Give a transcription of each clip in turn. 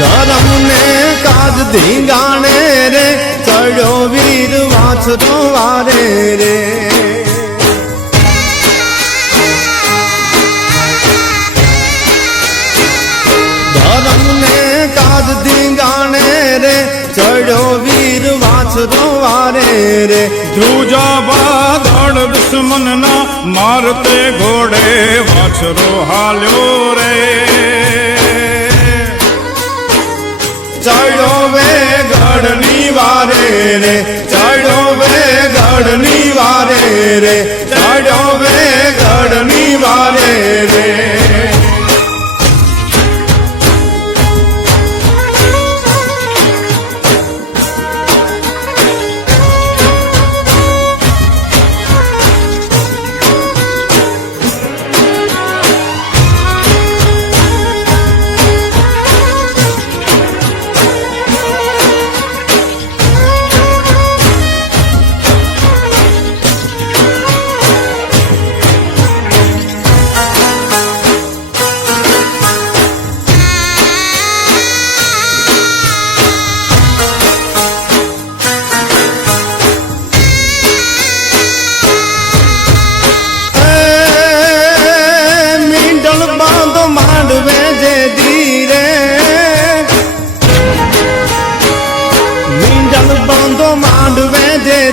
धर्म ने काज धींगाणे रे चढ़ो वीर वाछरो वारे रे धर्म ने काज धींगाणे रे चढ़ो वीर वाछरो वारे रे ध्रुजा बादल दुश्मन ना मारते घोड़े वाछरो हाल्यो रे चढ़ो वे गढ़नी वारे रे चढ़ो वे गढ़नी वारे रे चढ़ो वे गढ़नी वारे रे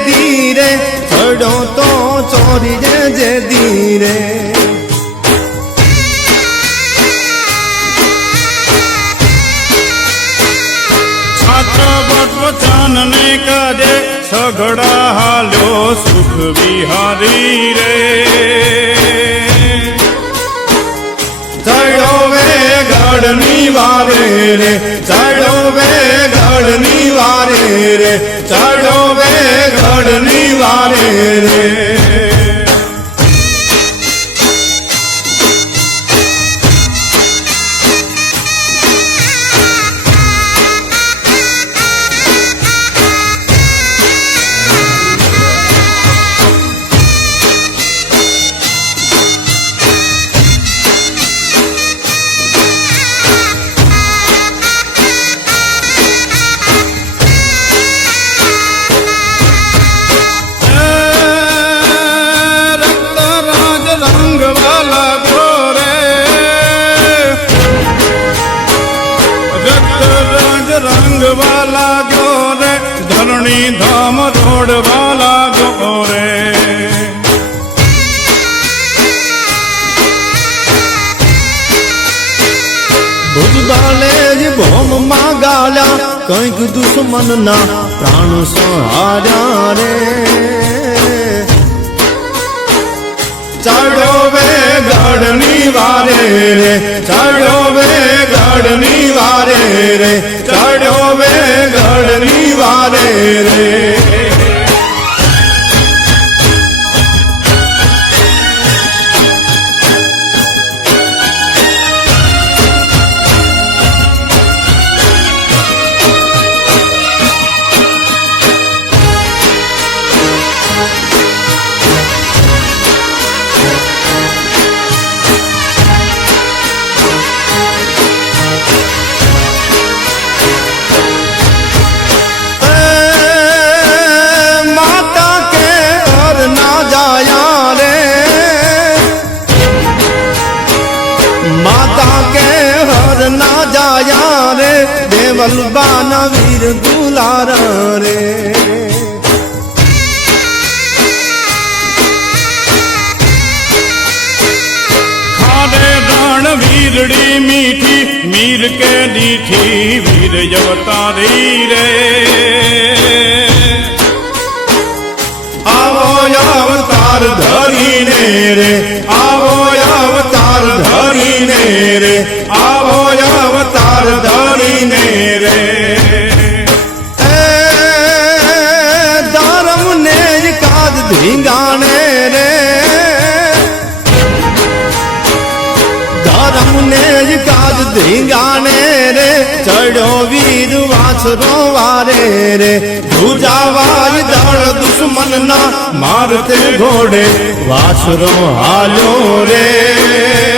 धीरे चढ़ो तो चोरी जे धीरे छात्र वचन ने करे सगड़ा हालो सुख विहारी रे चढ़ो वे गढ़नी वारे रे चढ़ो वे गढ़नी वारे रे चढ़ो वे गढ़नी वारे रे वाला गो रे धरणी धाम रोड वाला गो रे भुजबाले जी भोम मागाल्या कंईक दुश्मन ना प्राण सहार्या रे चढ़ो वे गढ़नी वारे रे चढ़ो वे गढ़नी वारे रे चढ़ो वे गढ़नी वारे रे बलबाना वीर दुलारा रे खारे रण वीरड़ी मीठी मीर के दीठी वीर अवतारी रे आवो अवतार धरी ने रे आवो अवतार धरी ने रे आवो अवतार धरी ने रे धर्म ने काज धींगाणे रे धर्म ने काज धींगाणे रे चढ़ो वीर वाछरो वारे रे दूजावाज दड़ दुश्मन ना मारते घोड़े वाछरो हालो रे